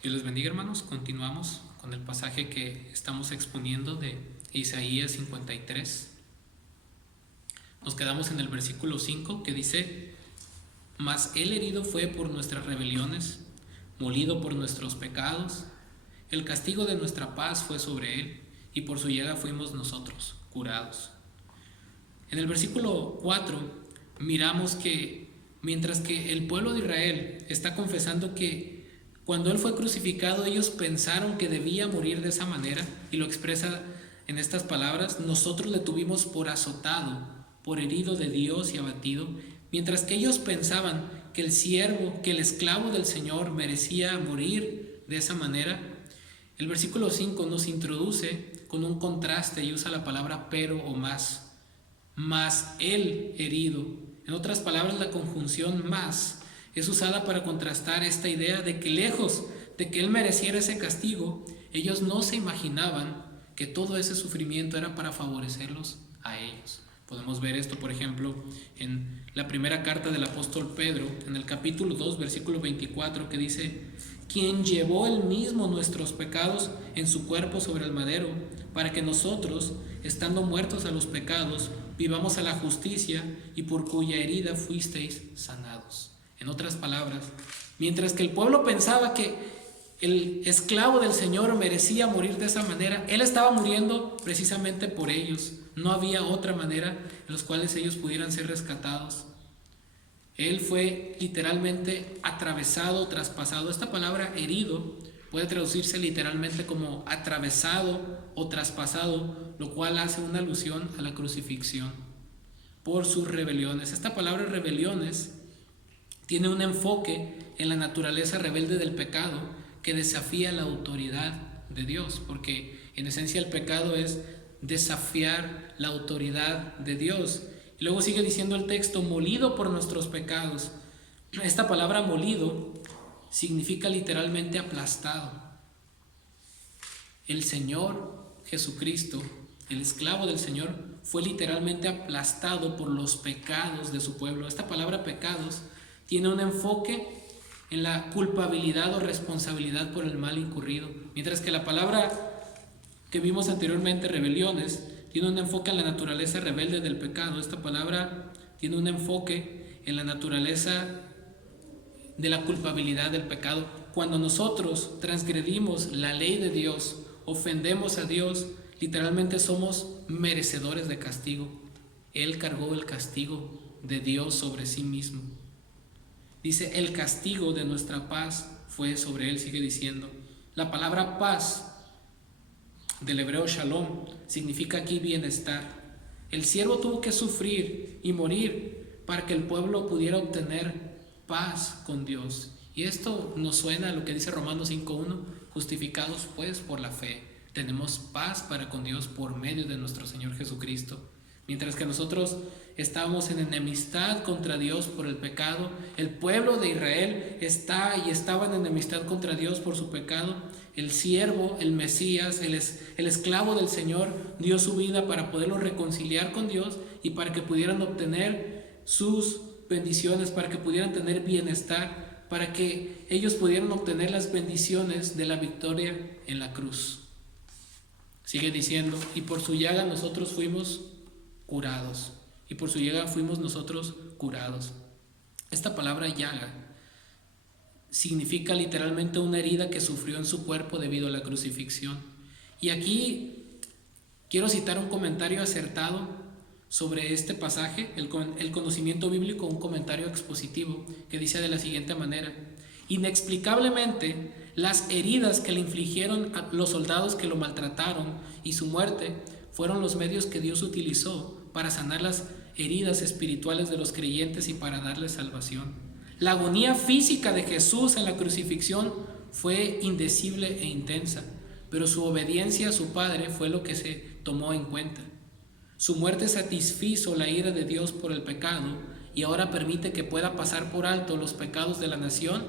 Dios les bendiga, hermanos. Continuamos con el pasaje que estamos exponiendo de Isaías 53. Nos quedamos en el versículo 5 que dice: Mas él herido fue por nuestras rebeliones, molido por nuestros pecados. El castigo de nuestra paz fue sobre él, y por su llaga fuimos nosotros curados. En el versículo 4 miramos que mientras que el pueblo de Israel está confesando que cuando él fue crucificado ellos pensaron que debía morir de esa manera, y lo expresa en estas palabras: nosotros le tuvimos por azotado, por herido de Dios y abatido. Mientras que ellos pensaban que el siervo, que el esclavo del Señor merecía morir de esa manera, el versículo 5 nos introduce con un contraste y usa la palabra pero o más. Mas él herido. En otras palabras, la conjunción más es usada para contrastar esta idea de que lejos de que él mereciera ese castigo, ellos no se imaginaban que todo ese sufrimiento era para favorecerlos a ellos. Podemos ver esto, por ejemplo, en la primera carta del apóstol Pedro, en el capítulo 2, versículo 24, que dice: quien llevó él mismo nuestros pecados en su cuerpo sobre el madero, para que nosotros, estando muertos a los pecados, vivamos a la justicia, y por cuya herida fuisteis sanados. En otras palabras, mientras que el pueblo pensaba que el esclavo del Señor merecía morir de esa manera, él estaba muriendo precisamente por ellos. No había otra manera en la cual ellos pudieran ser rescatados. Él fue literalmente atravesado, traspasado. Esta palabra herido puede traducirse literalmente como atravesado o traspasado, lo cual hace una alusión a la crucifixión por sus rebeliones. Esta palabra rebeliones tiene un enfoque en la naturaleza rebelde del pecado que desafía la autoridad de Dios, porque en esencia el pecado es desafiar la autoridad de Dios. Y luego sigue diciendo el texto: molido por nuestros pecados. Esta palabra molido significa literalmente aplastado. El Señor Jesucristo, el esclavo del Señor, fue literalmente aplastado por los pecados de su pueblo. Esta palabra pecados tiene un enfoque en la culpabilidad o responsabilidad por el mal incurrido, mientras que la palabra que vimos anteriormente, rebeliones, tiene un enfoque en la naturaleza rebelde del pecado. Esta palabra tiene un enfoque en la naturaleza de la culpabilidad del pecado. Cuando nosotros transgredimos la ley de Dios, ofendemos a Dios, literalmente somos merecedores de castigo. Él cargó el castigo de Dios sobre sí mismo. Dice: el castigo de nuestra paz fue sobre él. Sigue diciendo. La palabra paz, del hebreo shalom, significa aquí bienestar. El siervo tuvo que sufrir y morir para que el pueblo pudiera obtener paz con Dios. Y esto nos suena a lo que dice Romanos 5:1: justificados pues por la fe, tenemos paz para con Dios por medio de nuestro Señor Jesucristo. Mientras que nosotros estábamos en enemistad contra Dios por el pecado, el pueblo de Israel estaba en enemistad contra Dios por su pecado. El siervo, el Mesías, el esclavo del Señor, dio su vida para poderlo reconciliar con Dios y para que pudieran obtener sus bendiciones, para que pudieran tener bienestar, para que ellos pudieran obtener las bendiciones de la victoria en la cruz. Sigue diciendo: y por su llaga nosotros fuimos curados. Y por su llaga fuimos nosotros curados. Esta palabra llaga significa literalmente una herida que sufrió en su cuerpo debido a la crucifixión. Y aquí quiero citar un comentario acertado sobre este pasaje, el conocimiento bíblico, un comentario expositivo que dice de la siguiente manera: inexplicablemente, las heridas que le infligieron a los soldados que lo maltrataron y su muerte fueron los medios que Dios utilizó para sanar las heridas espirituales de los creyentes y para darles salvación. La agonía física de Jesús en la crucifixión fue indecible e intensa, pero su obediencia a su Padre fue lo que se tomó en cuenta. Su muerte satisfizo la ira de Dios por el pecado y ahora permite que pueda pasar por alto los pecados de la nación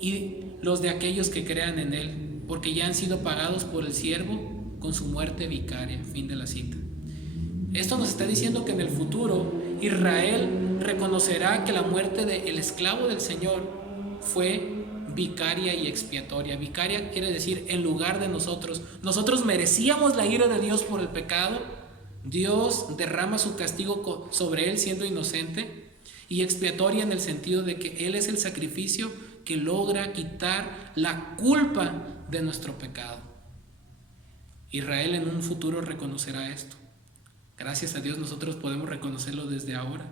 y los de aquellos que crean en él, porque ya han sido pagados por el siervo con su muerte vicaria. Fin de la cita. Esto nos está diciendo que en el futuro Israel reconocerá que la muerte del esclavo del Señor fue vicaria y expiatoria. Vicaria quiere decir en lugar de nosotros. Nosotros merecíamos la ira de Dios por el pecado. Dios derrama su castigo sobre él siendo inocente. Y expiatoria en el sentido de que Él es el sacrificio que logra quitar la culpa de nuestro pecado. Israel en un futuro reconocerá esto. Gracias a Dios nosotros podemos reconocerlo desde ahora,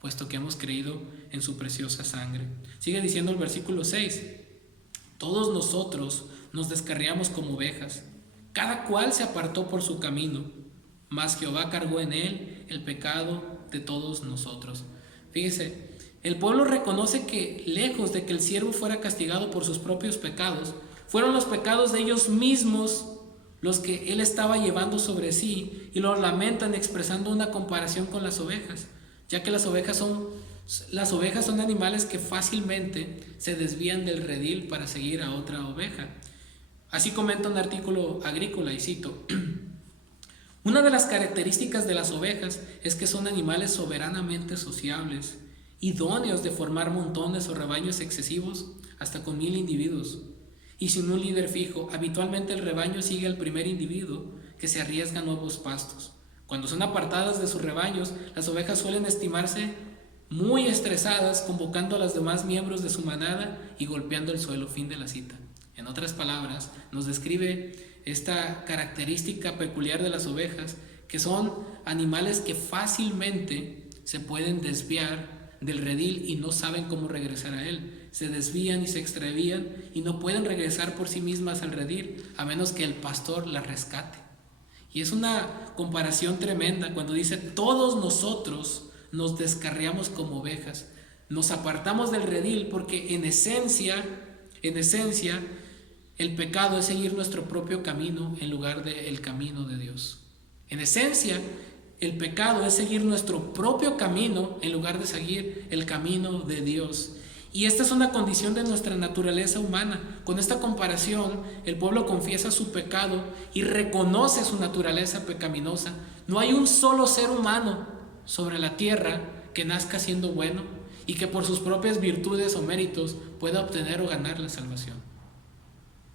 puesto que hemos creído en su preciosa sangre. Sigue diciendo el versículo 6: todos nosotros nos descarriamos como ovejas, cada cual se apartó por su camino, mas Jehová cargó en él el pecado de todos nosotros. Fíjese, el pueblo reconoce que lejos de que el siervo fuera castigado por sus propios pecados, fueron los pecados de ellos mismos los que él estaba llevando sobre sí, y lo lamentan expresando una comparación con las ovejas, ya que las ovejas son animales que fácilmente se desvían del redil para seguir a otra oveja. Así comenta un artículo agrícola, y cito: una de las características de las ovejas es que son animales soberanamente sociables, idóneos de formar montones o rebaños excesivos hasta con 1000 individuos. Y sin un líder fijo, habitualmente el rebaño sigue al primer individuo que se arriesga a nuevos pastos. Cuando son apartadas de sus rebaños, las ovejas suelen estimarse muy estresadas, convocando a los demás miembros de su manada y golpeando el suelo. Fin de la cita. En otras palabras, nos describe esta característica peculiar de las ovejas, que son animales que fácilmente se pueden desviar del redil y no saben cómo regresar a él. Se desvían y se extravían y no pueden regresar por sí mismas al redil, a menos que el pastor las rescate. Y es una comparación tremenda cuando dice: todos nosotros nos descarriamos como ovejas, nos apartamos del redil, porque en esencia, el pecado es seguir nuestro propio camino en lugar del camino de Dios. En esencia, el pecado es seguir nuestro propio camino en lugar de seguir el camino de Dios. Y esta es una condición de nuestra naturaleza humana. Con esta comparación, el pueblo confiesa su pecado y reconoce su naturaleza pecaminosa. No hay un solo ser humano sobre la tierra que nazca siendo bueno y que por sus propias virtudes o méritos pueda obtener o ganar la salvación.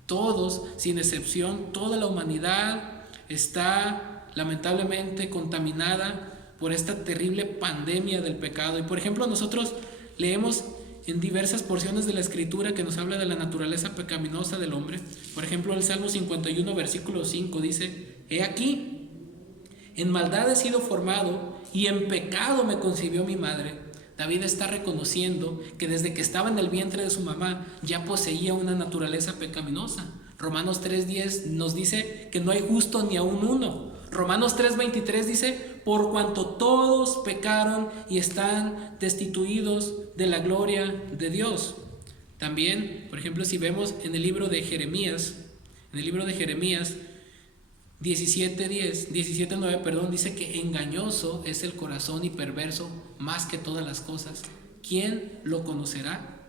Todos, sin excepción, toda la humanidad está lamentablemente contaminada por esta terrible pandemia del pecado. Y por ejemplo, nosotros leemos en diversas porciones de la Escritura que nos habla de la naturaleza pecaminosa del hombre. Por ejemplo, el Salmo 51, versículo 5 dice: he aquí, en maldad he sido formado y en pecado me concibió mi madre. David está reconociendo que desde que estaba en el vientre de su mamá ya poseía una naturaleza pecaminosa. Romanos 3:10 nos dice que no hay justo ni aun uno. Romanos 3:23 dice: por cuanto todos pecaron y están destituidos de la gloria de Dios. También, por ejemplo, si vemos en el libro de Jeremías 17:9, dice que engañoso es el corazón y perverso más que todas las cosas. ¿Quién lo conocerá?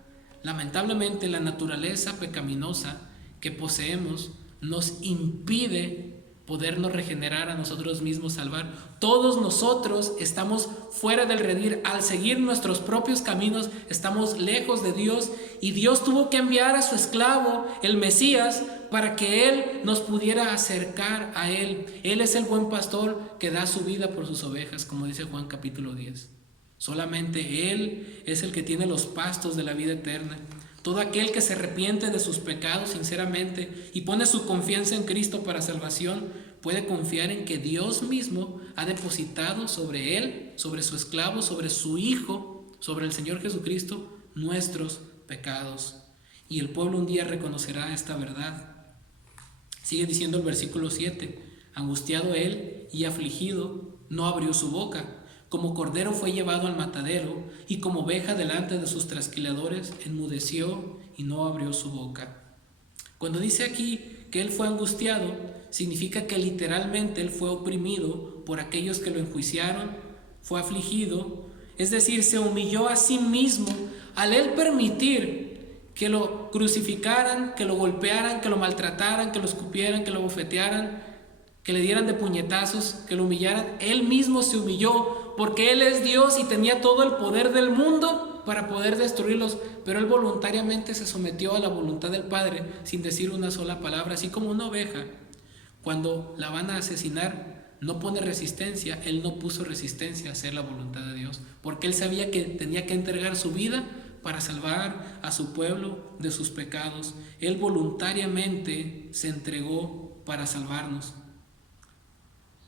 Lamentablemente, la naturaleza pecaminosa que poseemos nos impide podernos regenerar a nosotros mismos, salvar. Todos nosotros estamos fuera del redil. Al seguir nuestros propios caminos, estamos lejos de Dios, y Dios tuvo que enviar a su esclavo, el Mesías, para que Él nos pudiera acercar a Él. Él es el buen pastor que da su vida por sus ovejas, como dice Juan capítulo 10. Solamente Él es el que tiene los pastos de la vida eterna. Todo aquel que se arrepiente de sus pecados sinceramente y pone su confianza en Cristo para salvación, puede confiar en que Dios mismo ha depositado sobre él, sobre su esclavo, sobre su Hijo, sobre el Señor Jesucristo, nuestros pecados. Y el pueblo un día reconocerá esta verdad. Sigue diciendo el versículo 7: angustiado él y afligido, no abrió su boca. Como cordero fue llevado al matadero, y como oveja delante de sus trasquiladores, enmudeció y no abrió su boca. Cuando dice aquí que él fue angustiado, significa que literalmente él fue oprimido por aquellos que lo enjuiciaron, fue afligido, es decir, se humilló a sí mismo al él permitir que lo crucificaran, que lo golpearan, que lo maltrataran, que lo escupieran, que lo bofetearan, que le dieran de puñetazos, que lo humillaran. Él mismo se humilló porque Él es Dios y tenía todo el poder del mundo, para poder destruirlos, pero él voluntariamente se sometió a la voluntad del Padre sin decir una sola palabra, así como una oveja. Cuando la van a asesinar, no pone resistencia. Él no puso resistencia a hacer la voluntad de Dios, porque él sabía que tenía que entregar su vida para salvar a su pueblo de sus pecados. Él voluntariamente se entregó para salvarnos.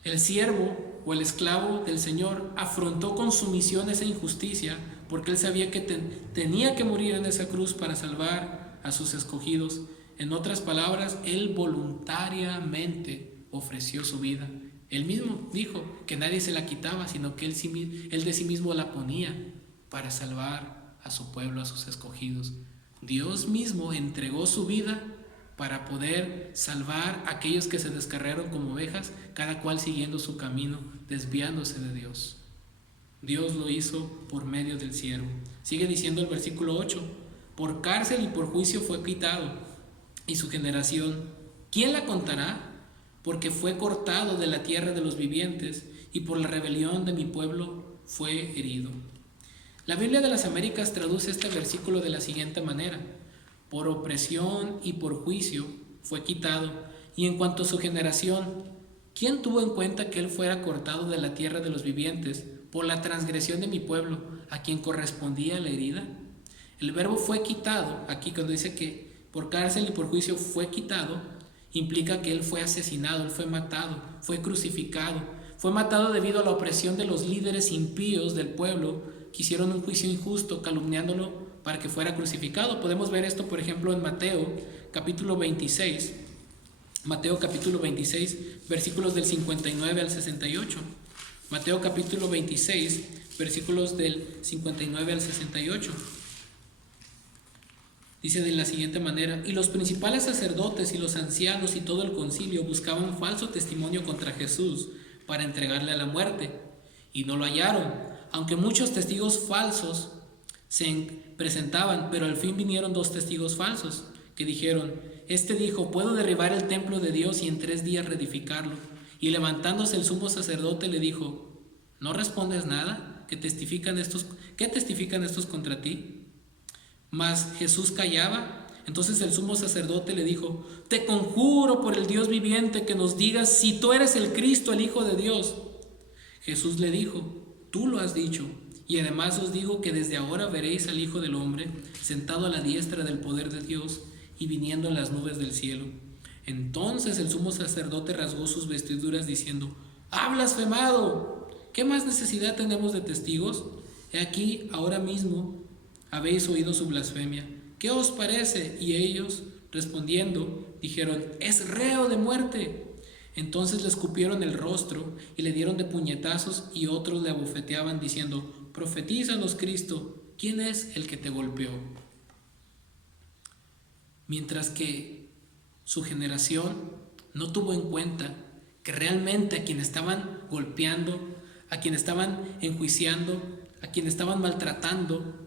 El siervo o el esclavo del Señor afrontó con sumisión esa injusticia, porque él sabía que tenía que morir en esa cruz para salvar a sus escogidos. En otras palabras, él voluntariamente ofreció su vida. Él mismo dijo que nadie se la quitaba, sino que él de sí mismo la ponía para salvar a su pueblo, a sus escogidos. Dios mismo entregó su vida para poder salvar a aquellos que se descarriaron como ovejas, cada cual siguiendo su camino, desviándose de Dios. Dios lo hizo por medio del siervo. Sigue diciendo el versículo 8: por cárcel y por juicio fue quitado, y su generación, ¿quién la contará? Porque fue cortado de la tierra de los vivientes, y por la rebelión de mi pueblo fue herido. La Biblia de las Américas traduce este versículo de la siguiente manera: por opresión y por juicio fue quitado. Y en cuanto a su generación, ¿quién tuvo en cuenta que él fuera cortado de la tierra de los vivientes por la transgresión de mi pueblo, a quien correspondía la herida? El verbo fue quitado, aquí cuando dice que por cárcel y por juicio fue quitado, implica que él fue asesinado, él fue matado, fue crucificado. Fue matado debido a la opresión de los líderes impíos del pueblo que hicieron un juicio injusto, calumniándolo para que fuera crucificado. Podemos ver esto, por ejemplo, en Mateo capítulo 26. Mateo capítulo 26, versículos del 59 al 68. Mateo capítulo 26, versículos del 59 al 68. Dice de la siguiente manera: y los principales sacerdotes y los ancianos y todo el concilio buscaban falso testimonio contra Jesús para entregarle a la muerte, y no lo hallaron, aunque muchos testigos falsos se presentaban. Pero al fin vinieron 2 testigos falsos que dijeron: este dijo, puedo derribar el templo de Dios y en 3 días reedificarlo. Y levantándose el sumo sacerdote le dijo: ¿no respondes nada? ¿Qué testifican estos contra ti? Mas Jesús callaba. Entonces el sumo sacerdote le dijo: te conjuro por el Dios viviente que nos digas si tú eres el Cristo, el Hijo de Dios. Jesús le dijo: tú lo has dicho, y además os digo que desde ahora veréis al Hijo del Hombre sentado a la diestra del poder de Dios y viniendo en las nubes del cielo. Entonces el sumo sacerdote rasgó sus vestiduras diciendo: ¡ha blasfemado! ¿Qué más necesidad tenemos de testigos? He aquí, ahora mismo habéis oído su blasfemia. ¿Qué os parece? Y ellos, respondiendo, dijeron: es reo de muerte. Entonces le escupieron el rostro y le dieron de puñetazos, y otros le abofeteaban diciendo: profetízanos, Cristo, ¿quién es el que te golpeó? Mientras que su generación no tuvo en cuenta que realmente a quien estaban golpeando, a quien estaban enjuiciando, a quien estaban maltratando,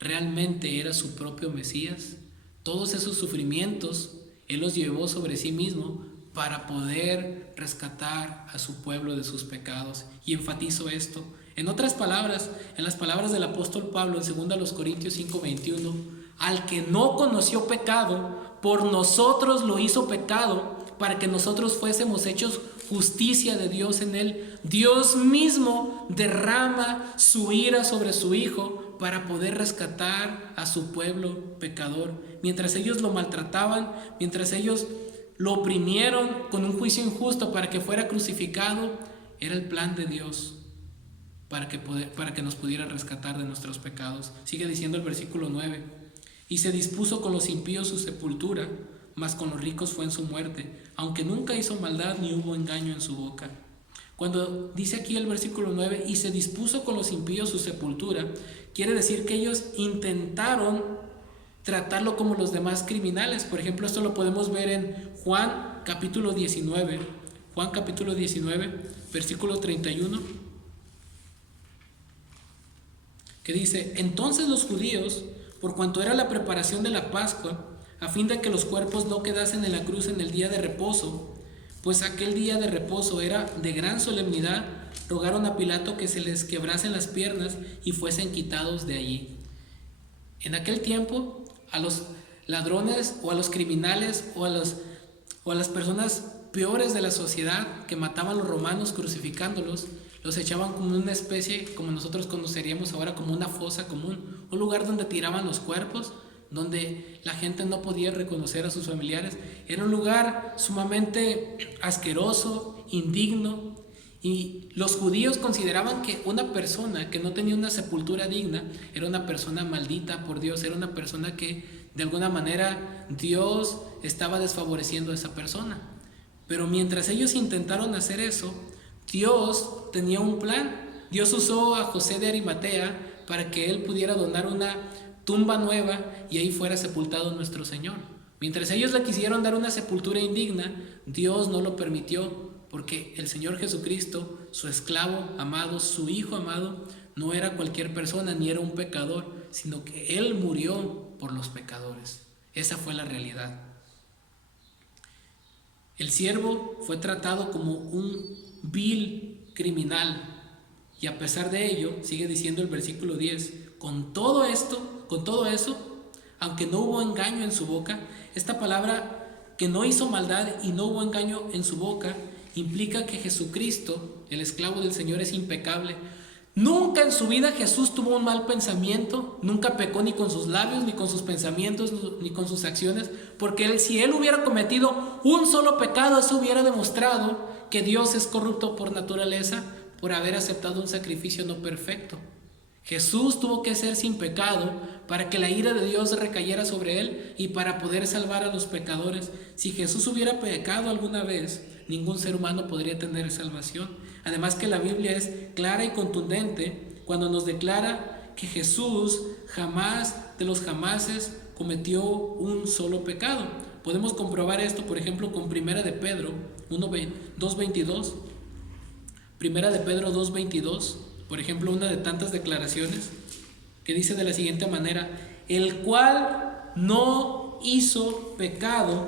realmente era su propio Mesías. Todos esos sufrimientos Él los llevó sobre sí mismo para poder rescatar a su pueblo de sus pecados. Y enfatizo esto. En otras palabras, en las palabras del apóstol Pablo en 2 Corintios 5:21, al que no conoció pecado, por nosotros lo hizo pecado, para que nosotros fuésemos hechos justicia de Dios en él. Dios mismo derrama su ira sobre su Hijo para poder rescatar a su pueblo pecador. Mientras ellos lo maltrataban, mientras ellos lo oprimieron con un juicio injusto para que fuera crucificado, era el plan de Dios para que nos pudiera rescatar de nuestros pecados. Sigue diciendo el versículo 9: y se dispuso con los impíos su sepultura, mas con los ricos fue en su muerte, aunque nunca hizo maldad ni hubo engaño en su boca. Cuando dice aquí el versículo 9, y se dispuso con los impíos su sepultura, quiere decir que ellos intentaron tratarlo como los demás criminales. Por ejemplo, esto lo podemos ver en Juan capítulo 19, versículo 31, que dice: entonces los judíos, por cuanto era la preparación de la Pascua, a fin de que los cuerpos no quedasen en la cruz en el día de reposo, pues aquel día de reposo era de gran solemnidad, rogaron a Pilato que se les quebrasen las piernas y fuesen quitados de allí. En aquel tiempo, a los ladrones o a los criminales o a las personas peores de la sociedad que mataban los romanos crucificándolos, los echaban como una especie, como nosotros conoceríamos ahora, como una fosa común, un lugar donde tiraban los cuerpos, donde la gente no podía reconocer a sus familiares. Era un lugar sumamente asqueroso, indigno, y los judíos consideraban que una persona que no tenía una sepultura digna era una persona maldita por Dios, era una persona que de alguna manera Dios estaba desfavoreciendo a esa persona. Pero mientras ellos intentaron hacer eso, Dios tenía un plan. Dios usó a José de Arimatea para que él pudiera donar una tumba nueva y ahí fuera sepultado nuestro Señor. Mientras ellos le quisieron dar una sepultura indigna, Dios no lo permitió, porque el Señor Jesucristo, su esclavo amado, su Hijo amado, no era cualquier persona ni era un pecador, sino que Él murió por los pecadores. Esa fue la realidad. El siervo fue tratado como un vil criminal, y a pesar de ello, sigue diciendo el versículo 10, con todo eso, aunque no hubo engaño en su boca, esta palabra que no hizo maldad y no hubo engaño en su boca, implica que Jesucristo, el esclavo del Señor, es impecable. Nunca en su vida Jesús tuvo un mal pensamiento, nunca pecó ni con sus labios, ni con sus pensamientos, ni con sus acciones, porque si él hubiera cometido un solo pecado, eso hubiera demostrado que Dios es corrupto por naturaleza, por haber aceptado un sacrificio no perfecto. Jesús tuvo que ser sin pecado para que la ira de Dios recayera sobre él y para poder salvar a los pecadores. Si Jesús hubiera pecado alguna vez, ningún ser humano podría tener salvación. Además que la Biblia es clara y contundente cuando nos declara que Jesús jamás de los jamases cometió un solo pecado. Podemos comprobar esto, por ejemplo, con Primera de Pedro 2:22. Primera de Pedro 2:22, por ejemplo, una de tantas declaraciones que dice de la siguiente manera: el cual no hizo pecado,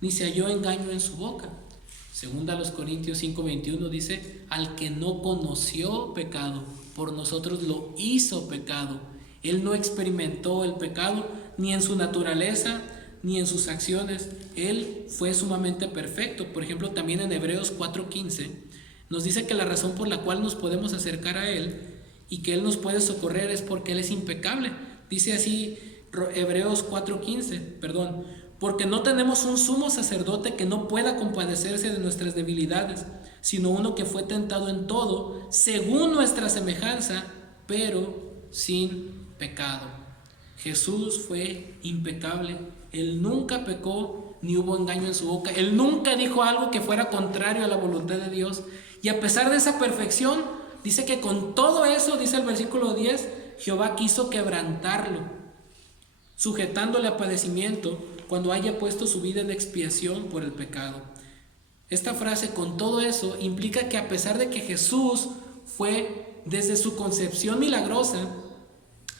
ni se halló engaño en su boca. Segunda a los Corintios 5:21 dice: al que no conoció pecado, por nosotros lo hizo pecado. Él no experimentó el pecado ni en su naturaleza ni en sus acciones. Él fue sumamente perfecto. Por ejemplo, también en Hebreos 4:15 nos dice que la razón por la cual nos podemos acercar a Él y que Él nos puede socorrer es porque Él es impecable. Dice así Hebreos 4:15, porque no tenemos un sumo sacerdote que no pueda compadecerse de nuestras debilidades, sino uno que fue tentado en todo, según nuestra semejanza, pero sin pecado. Jesús fue impecable. Él nunca pecó ni hubo engaño en su boca. Él nunca dijo algo que fuera contrario a la voluntad de Dios. Y a pesar de esa perfección, dice que con todo eso, dice el versículo 10, Jehová quiso quebrantarlo, sujetándole a padecimiento cuando haya puesto su vida en expiación por el pecado. Esta frase, con todo eso, implica que a pesar de que Jesús fue desde su concepción milagrosa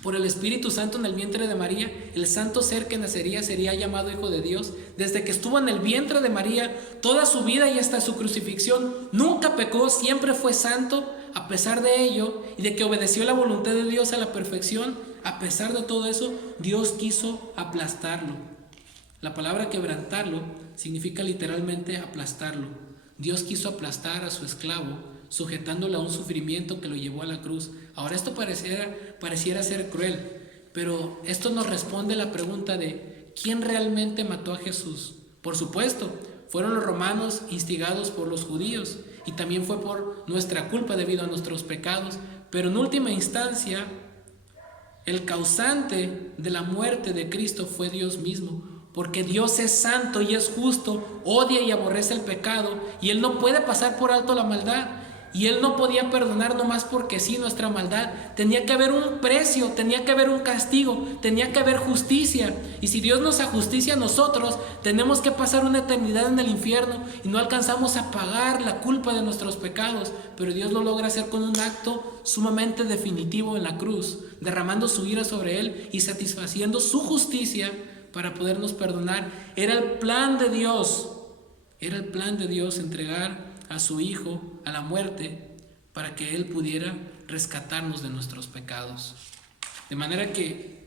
por el Espíritu Santo en el vientre de María, el santo ser que nacería sería llamado Hijo de Dios. Desde que estuvo en el vientre de María, toda su vida y hasta su crucifixión, nunca pecó, siempre fue santo. A pesar de ello y de que obedeció la voluntad de Dios a la perfección, a pesar de todo eso, Dios quiso aplastarlo. La palabra quebrantarlo significa literalmente aplastarlo. Dios quiso aplastar a su esclavo, sujetándolo a un sufrimiento que lo llevó a la cruz. Ahora esto pareciera ser cruel, pero esto nos responde la pregunta de ¿quién realmente mató a Jesús? Por supuesto, fueron los romanos instigados por los judíos y también fue por nuestra culpa debido a nuestros pecados, pero en última instancia el causante de la muerte de Cristo fue Dios mismo. Porque Dios es santo y es justo, odia y aborrece el pecado, y Él no puede pasar por alto la maldad, y Él no podía perdonar nomás porque sí nuestra maldad. Tenía que haber un precio, tenía que haber un castigo, tenía que haber justicia, y si Dios nos ajusticia a nosotros, tenemos que pasar una eternidad en el infierno, y no alcanzamos a pagar la culpa de nuestros pecados, pero Dios lo logra hacer con un acto sumamente definitivo en la cruz, derramando su ira sobre Él y satisfaciendo su justicia para podernos perdonar. Era el plan de Dios entregar a su Hijo a la muerte para que Él pudiera rescatarnos de nuestros pecados. De manera que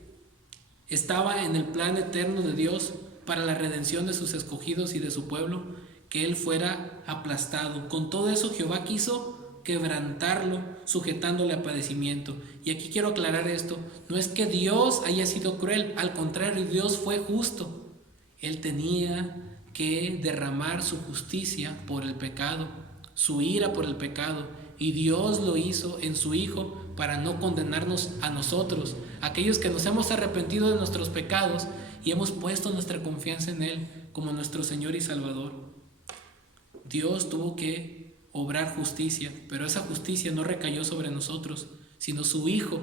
Estaba en el plan eterno de Dios para la redención de sus escogidos y de su pueblo, que él fuera aplastado. Con todo eso Jehová quiso quebrantarlo, sujetándole a padecimiento. Y aquí quiero aclarar esto: no es que Dios haya sido cruel, al contrario, Dios fue justo. Él tenía que derramar su justicia por el pecado, su ira por el pecado, y Dios lo hizo en su Hijo para no condenarnos a nosotros, aquellos que nos hemos arrepentido de nuestros pecados y hemos puesto nuestra confianza en Él como nuestro Señor y Salvador. Dios tuvo que obrar justicia, pero esa justicia no recayó sobre nosotros, sino su Hijo.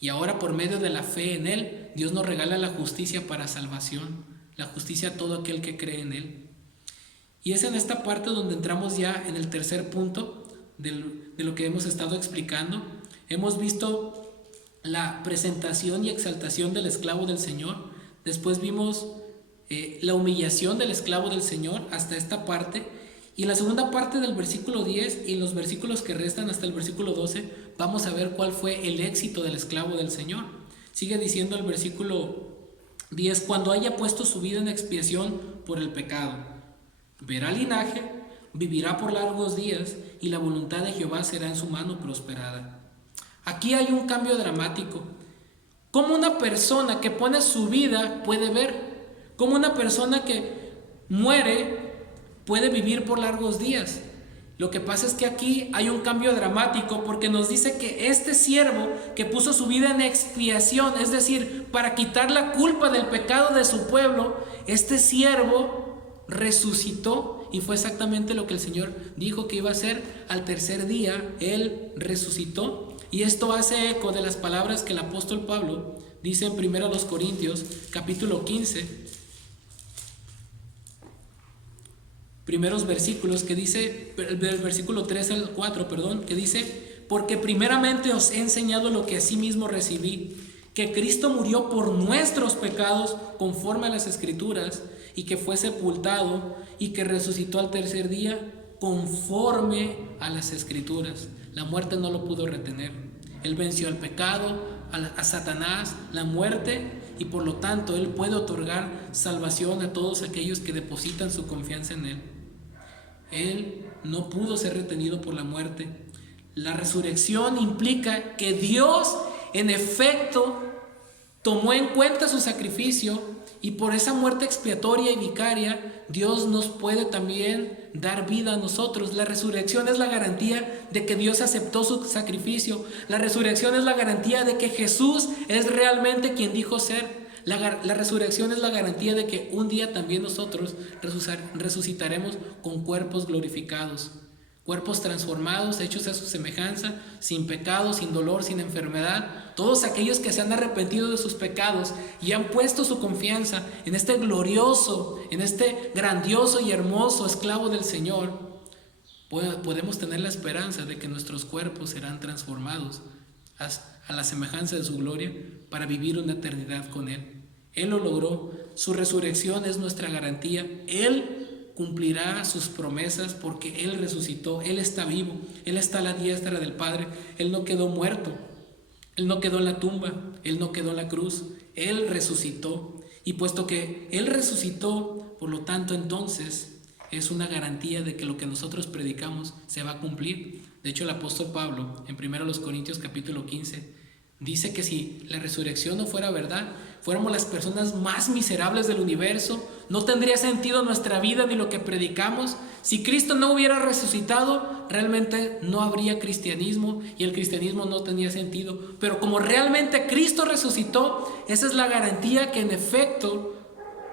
Y ahora, por medio de la fe en Él, Dios nos regala la justicia para salvación, la justicia a todo aquel que cree en Él. Y es en esta parte donde entramos ya en el tercer punto de lo que hemos estado explicando. Hemos visto la presentación y exaltación del esclavo del Señor. Después vimos la humillación del esclavo del Señor hasta esta parte. Y en la segunda parte del versículo 10 y en los versículos que restan hasta el versículo 12, vamos a ver cuál fue el éxito del esclavo del Señor. Sigue diciendo el versículo 10: cuando haya puesto su vida en expiación por el pecado, verá linaje, vivirá por largos días, y la voluntad de Jehová será en su mano prosperada. Aquí hay un cambio dramático. ¿Cómo una persona que pone su vida puede ver? ¿Cómo una persona que muere puede vivir por largos días? Lo que pasa es que aquí hay un cambio dramático, porque nos dice que este siervo que puso su vida en expiación, es decir, para quitar la culpa del pecado de su pueblo, este siervo resucitó, y fue exactamente lo que el Señor dijo que iba a hacer. Al tercer día Él resucitó, y esto hace eco de las palabras que el apóstol Pablo dice en 1 Corintios capítulo 15, primeros versículos, que dice, del versículo 3 al 4, que dice: porque primeramente os he enseñado lo que asimismo recibí, que Cristo murió por nuestros pecados conforme a las Escrituras, y que fue sepultado y que resucitó al tercer día conforme a las Escrituras. La muerte no lo pudo retener. Él venció al pecado, a Satanás, la muerte, y por lo tanto Él puede otorgar salvación a todos aquellos que depositan su confianza en Él. Él no pudo ser retenido por la muerte. La resurrección implica que Dios, en efecto, tomó en cuenta su sacrificio, y por esa muerte expiatoria y vicaria, Dios nos puede también dar vida a nosotros. La resurrección es la garantía de que Dios aceptó su sacrificio. La resurrección es la garantía de que Jesús es realmente quien dijo ser. La resurrección es la garantía de que un día también nosotros resucitaremos con cuerpos glorificados, cuerpos transformados, hechos a su semejanza, sin pecado, sin dolor, sin enfermedad. Todos aquellos que se han arrepentido de sus pecados y han puesto su confianza en este glorioso, en este grandioso y hermoso esclavo del Señor, podemos tener la esperanza de que nuestros cuerpos serán transformados a la semejanza de su gloria para vivir una eternidad con Él. Él lo logró. Su resurrección es nuestra garantía. Él cumplirá sus promesas porque Él resucitó. Él está vivo, Él está a la diestra del Padre. Él no quedó muerto, Él no quedó en la tumba, Él no quedó en la cruz. Él resucitó, y puesto que Él resucitó, por lo tanto entonces es una garantía de que lo que nosotros predicamos se va a cumplir. De hecho, el apóstol Pablo en 1 Corintios capítulo 15 dice que si la resurrección no fuera verdad, fuéramos las personas más miserables del universo. No tendría sentido nuestra vida ni lo que predicamos. Si Cristo no hubiera resucitado, realmente no habría cristianismo, y el cristianismo no tenía sentido. Pero como realmente Cristo resucitó, esa es la garantía que en efecto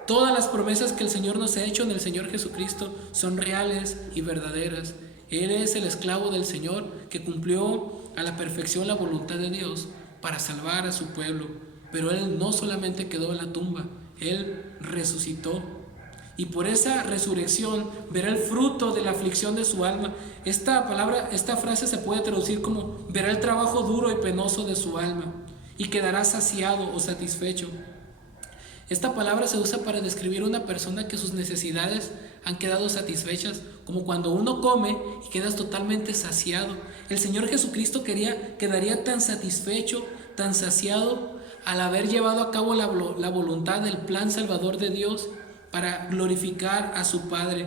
todas las promesas que el Señor nos ha hecho en el Señor Jesucristo son reales y verdaderas. Él es el esclavo del Señor que cumplió a la perfección la voluntad de Dios para salvar a su pueblo. Pero Él no solamente quedó en la tumba, Él resucitó. Y por esa resurrección verá el fruto de la aflicción de su alma. Esta frase se puede traducir como: verá el trabajo duro y penoso de su alma y quedará saciado o satisfecho. Esta palabra se usa para describir a una persona que sus necesidades han quedado satisfechas, como cuando uno come y quedas totalmente saciado. El Señor Jesucristo quedaría tan satisfecho, tan saciado, al haber llevado a cabo la voluntad del plan salvador de Dios para glorificar a su Padre.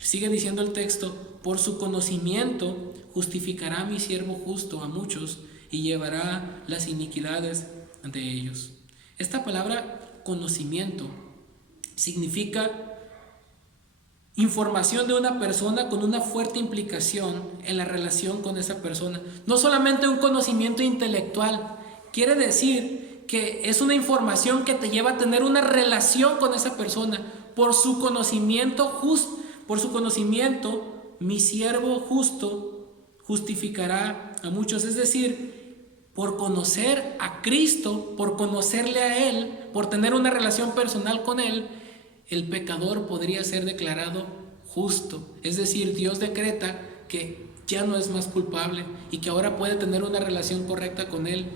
Sigue diciendo el texto: por su conocimiento justificará a mi siervo justo a muchos y llevará las iniquidades de ellos. Esta palabra conocimiento significa información de una persona con una fuerte implicación en la relación con esa persona. No solamente un conocimiento intelectual, quiere decir que es una información que te lleva a tener una relación con esa persona. Por su conocimiento mi siervo justo justificará a muchos. Es decir, por conocer a Cristo, por conocerle a Él, por tener una relación personal con Él, el pecador podría ser declarado justo. Es decir, Dios decreta que ya no es más culpable y que ahora puede tener una relación correcta con Él.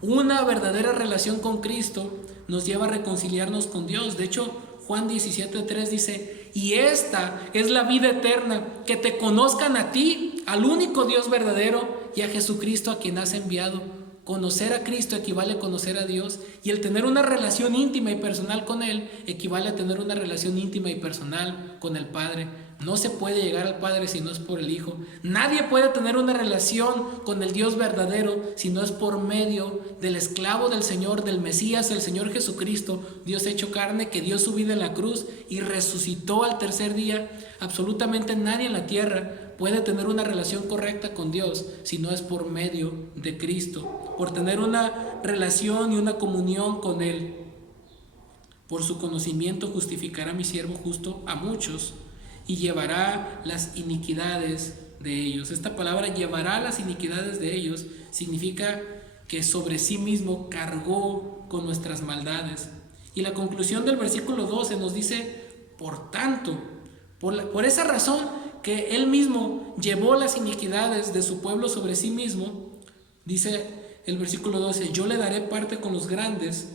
Una verdadera relación con Cristo nos lleva a reconciliarnos con Dios. De hecho, Juan 17:3 dice: y esta es la vida eterna, que te conozcan a ti, al único Dios verdadero, y a Jesucristo a quien has enviado. Conocer a Cristo equivale a conocer a Dios, y el tener una relación íntima y personal con Él equivale a tener una relación íntima y personal con el Padre. No se puede llegar al Padre si no es por el Hijo. Nadie puede tener una relación con el Dios verdadero si no es por medio del esclavo del Señor, del Mesías, el Señor Jesucristo, Dios hecho carne, que dio su vida en la cruz y resucitó al tercer día. Absolutamente nadie en la tierra puede tener una relación correcta con Dios si no es por medio de Cristo, por tener una relación y una comunión con Él. Por su conocimiento justificará mi siervo justo a muchos y llevará las iniquidades de ellos. Esta palabra llevará las iniquidades de ellos significa que sobre sí mismo cargó con nuestras maldades. Y la conclusión del versículo 12 nos dice: por tanto, por esa razón que Él mismo llevó las iniquidades de su pueblo sobre sí mismo, dice el versículo 12: yo le daré parte con los grandes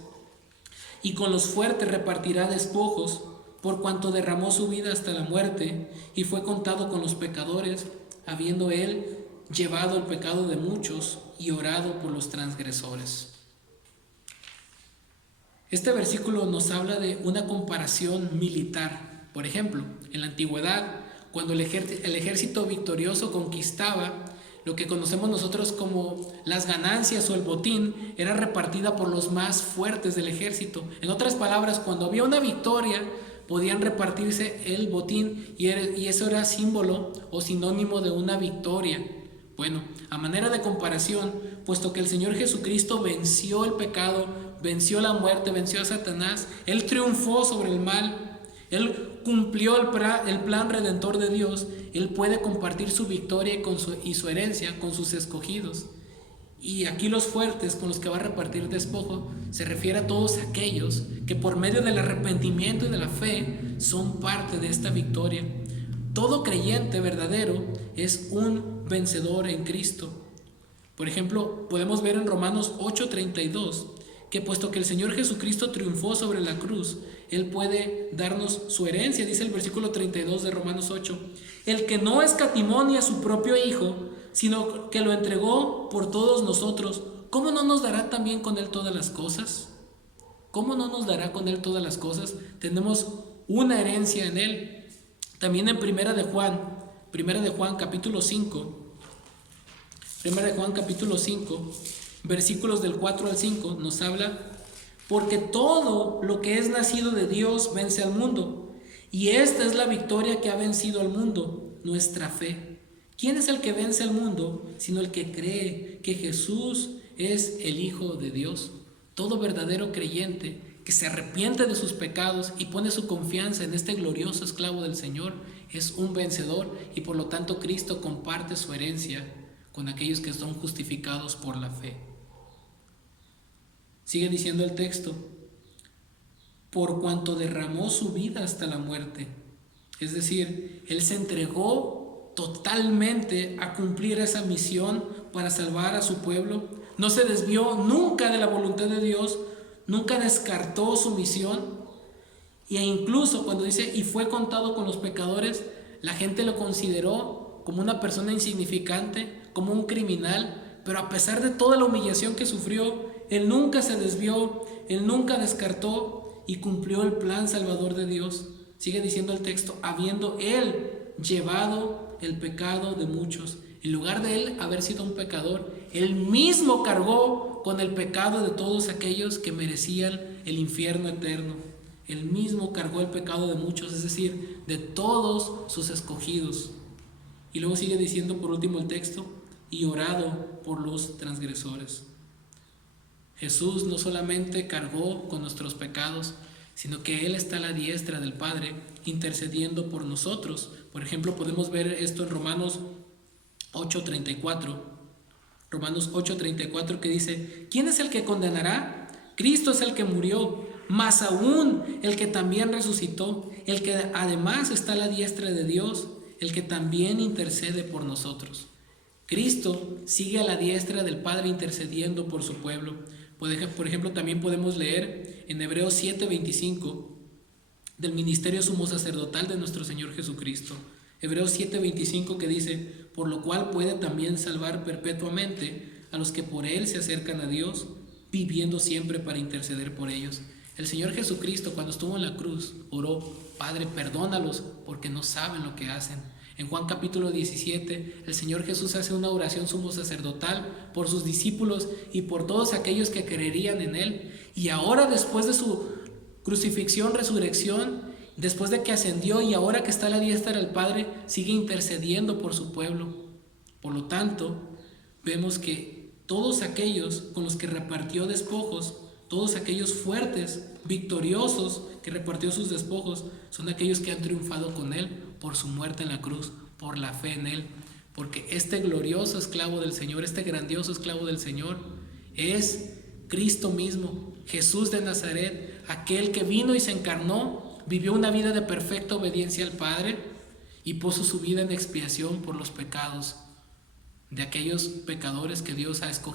y con los fuertes repartirá despojos, por cuanto derramó su vida hasta la muerte y fue contado con los pecadores, habiendo Él llevado el pecado de muchos y orado por los transgresores. Este versículo nos habla de una comparación militar. Por ejemplo, en la antigüedad, cuando el ejército victorioso conquistaba, lo que conocemos nosotros como las ganancias o el botín, era repartida por los más fuertes del ejército. En otras palabras, cuando había una victoria, podían repartirse el botín y eso era símbolo o sinónimo de una victoria. Bueno, a manera de comparación, puesto que el Señor Jesucristo venció el pecado, venció la muerte, venció a Satanás, Él triunfó sobre el mal, Él cumplió el plan redentor de Dios, Él puede compartir su victoria y su herencia con sus escogidos. Y aquí los fuertes con los que va a repartir despojo se refiere a todos aquellos que por medio del arrepentimiento y de la fe son parte de esta victoria. Todo creyente verdadero es un vencedor en Cristo. Por ejemplo, podemos ver en Romanos 8:32 que puesto que el Señor Jesucristo triunfó sobre la cruz, Él puede darnos su herencia. Dice el versículo 32 de Romanos 8: el que no escatimó ni a su propio Hijo, sino que lo entregó por todos nosotros, ¿cómo no nos dará también con Él todas las cosas? ¿Cómo no nos dará con Él todas las cosas? Tenemos una herencia en Él. También en Primera de Juan capítulo 5, versículos del 4 al 5, nos habla: porque todo lo que es nacido de Dios vence al mundo, y esta es la victoria que ha vencido al mundo, nuestra fe. ¿Quién es el que vence al mundo sino el que cree que Jesús es el Hijo de Dios? Todo verdadero creyente que se arrepiente de sus pecados y pone su confianza en este glorioso esclavo del Señor es un vencedor, y por lo tanto Cristo comparte su herencia con aquellos que son justificados por la fe. Sigue diciendo el texto: por cuanto derramó su vida hasta la muerte. Es decir, Él se entregó totalmente a cumplir esa misión para salvar a su pueblo. No se desvió nunca de la voluntad de Dios, nunca descartó su misión. E incluso cuando dice y fue contado con los pecadores, la gente lo consideró como una persona insignificante, como un criminal, pero a pesar de toda la humillación que sufrió, Él nunca se desvió, Él nunca descartó y cumplió el plan salvador de Dios. Sigue diciendo el texto, habiendo Él llevado el pecado de muchos. En lugar de Él haber sido un pecador, Él mismo cargó con el pecado de todos aquellos que merecían el infierno eterno. Él mismo cargó el pecado de muchos, es decir, de todos sus escogidos. Y luego sigue diciendo por último el texto, y orado por los transgresores. Jesús no solamente cargó con nuestros pecados, sino que Él está a la diestra del Padre intercediendo por nosotros. Por ejemplo, podemos ver esto en Romanos 8:34. Romanos 8:34 que dice, ¿quién es el que condenará? Cristo es el que murió, más aún el que también resucitó, el que además está a la diestra de Dios, el que también intercede por nosotros. Cristo sigue a la diestra del Padre intercediendo por su pueblo. Por ejemplo, también podemos leer en Hebreos 7:25 del ministerio sumo sacerdotal de nuestro Señor Jesucristo. Hebreos 7:25 que dice, por lo cual puede también salvar perpetuamente a los que por Él se acercan a Dios, viviendo siempre para interceder por ellos. El Señor Jesucristo, cuando estuvo en la cruz, oró, Padre, perdónalos porque no saben lo que hacen. En Juan capítulo 17, el Señor Jesús hace una oración sumo sacerdotal por sus discípulos y por todos aquellos que creerían en Él. Y ahora, después de su crucifixión, resurrección, después de que ascendió y ahora que está a la diestra del Padre, sigue intercediendo por su pueblo. Por lo tanto, vemos que todos aquellos con los que repartió despojos, todos aquellos fuertes, victoriosos, que repartió sus despojos, son aquellos que han triunfado con Él por su muerte en la cruz, por la fe en Él. Porque este glorioso esclavo del Señor, este grandioso esclavo del Señor, es Cristo mismo, Jesús de Nazaret, aquel que vino y se encarnó, vivió una vida de perfecta obediencia al Padre y puso su vida en expiación por los pecados de aquellos pecadores que Dios ha escogido